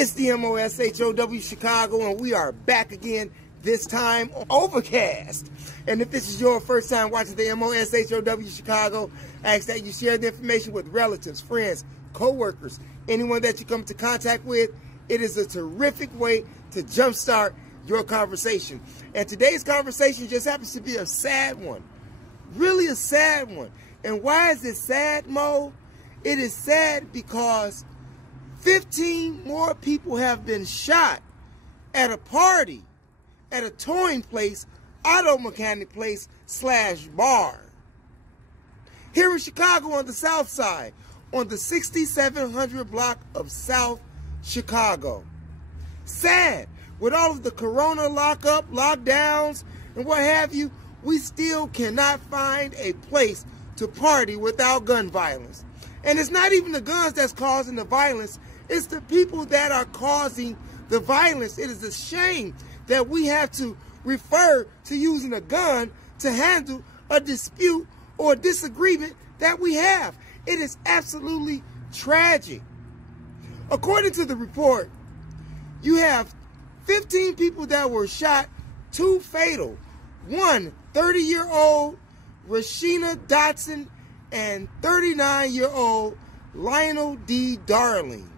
It's the THEMOSHOW Chicago, and we are back again, this time on Overcast. And if this is your first time watching the THEMOSHOW Chicago, I ask that you share the information with relatives, friends, co-workers, anyone that you come into contact with. It is a terrific way to jumpstart your conversation. And today's conversation just happens to be a sad one. Really a sad one. And why is it sad, Mo? It is sad because 15 more people have been shot at a party, at a towing place, auto mechanic place / bar. Here in Chicago on the south side, on the 6700 block of South Chicago. Sad. With all of the corona lockdowns, and what have you, we still cannot find a place to party without gun violence. And it's not even the guns that's causing the violence. It's the people that are causing the violence. It is a shame that we have to refer to using a gun to handle a dispute or a disagreement that we have. It is absolutely tragic. According to the report, you have 15 people that were shot, 2 fatal. One 30-year-old Rashina Dotson and 39-year-old Lionel D. Darling.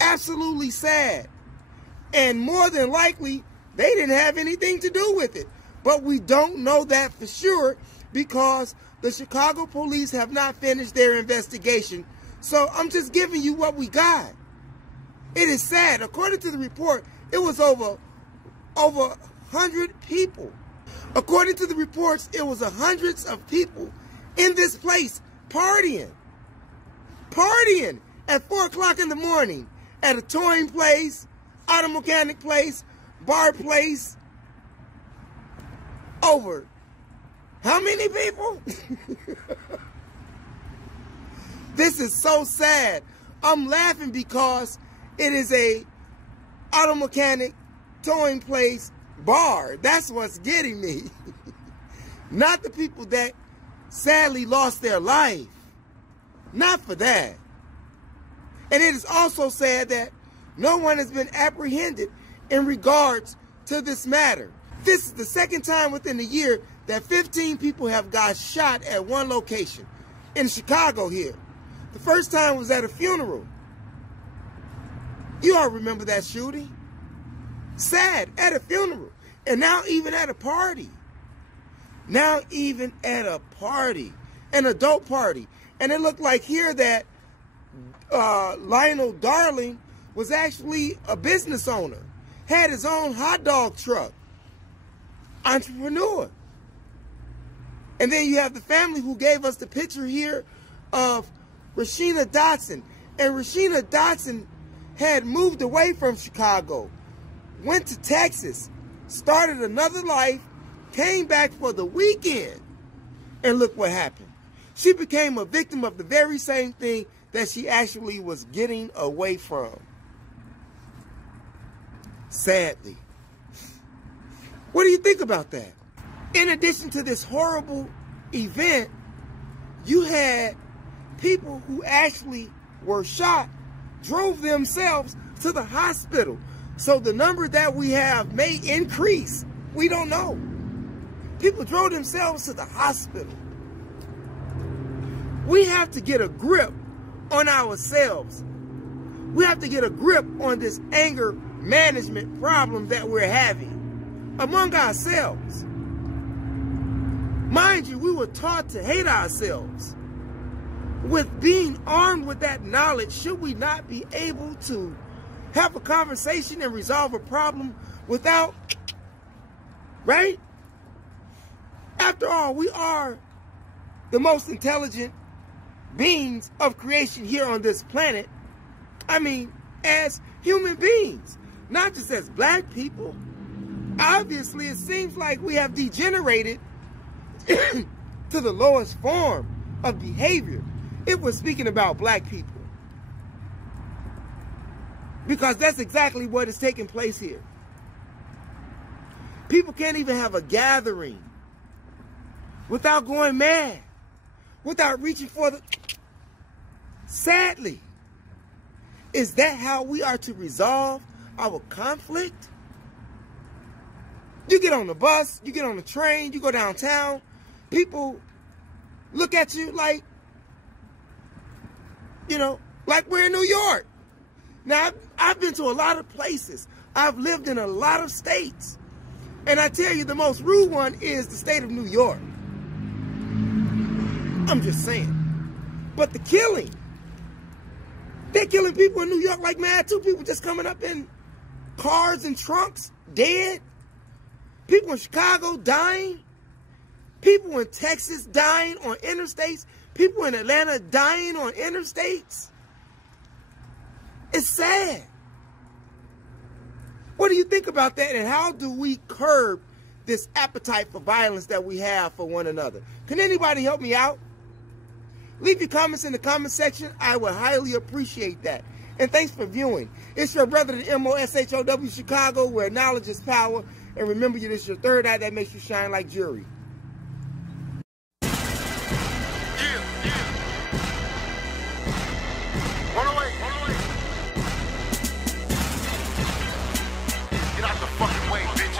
Absolutely sad. And more than likely, they didn't have anything to do with it. But we don't know that for sure because the Chicago police have not finished their investigation. So I'm just giving you what we got. It is sad. According to the report, it was over 100 people. According to the reports, it was hundreds of people in this place partying at 4 o'clock in the morning at a towing place, auto mechanic place, bar place. Over how many people? This is so sad. I'm laughing because it is a auto mechanic towing place bar. That's what's getting me. Not the people that sadly lost their life. Not for that. And it is also sad that no one has been apprehended in regards to this matter. This is the second time within a year that 15 people have got shot at one location in Chicago here. The first time was at a funeral. You all remember that shooting? Sad, at a funeral. And now even at a party. Now even at a party. An adult party. And it looked like here that Lionel Darling was actually a business owner. Had his own hot dog truck. Entrepreneur. And then you have the family who gave us the picture here of Rashina Dotson. And Rashina Dotson had moved away from Chicago, went to Texas, started another life, came back for the weekend, and look what happened. She became a victim of the very same thing that she actually was getting away from. Sadly. What do you think about that? In addition to this horrible event, you had people who actually were shot, drove themselves to the hospital. So the number that we have may increase. We don't know. People drove themselves to the hospital. We have to get a grip on ourselves. We have to get a grip on this anger management problem that we're having among ourselves. Mind you, we were taught to hate ourselves. With being armed with that knowledge, should we not be able to have a conversation and resolve a problem without, right? After all, we are the most intelligent beings of creation here on this planet. I mean, as human beings, not just as black people. Obviously, it seems like we have degenerated to the lowest form of behavior if we're speaking about black people. Because that's exactly what is taking place here. People can't even have a gathering without going mad, without reaching for the... Sadly. Is that how we are to resolve our conflict? You get on the bus, you get on the train, you go downtown, people look at you like, you know, like we're in New York. Now, I've been to a lot of places. I've lived in a lot of states. And I tell you, the most rude one is the state of New York. I'm just saying. But the killing, they're killing people in New York like mad too. People just coming up in cars and trunks, dead. People in Chicago dying. People in Texas dying on interstates. People in Atlanta dying on interstates. It's sad. What do you think about that, and how do we curb this appetite for violence that we have for one another? Can anybody help me out? Leave your comments in the comment section. I would highly appreciate that. And thanks for viewing. It's your brother, the THEMOSHOW Chicago, where knowledge is power. And remember, this is your third eye that makes you shine like jewelry. Get out the fucking way, bitch.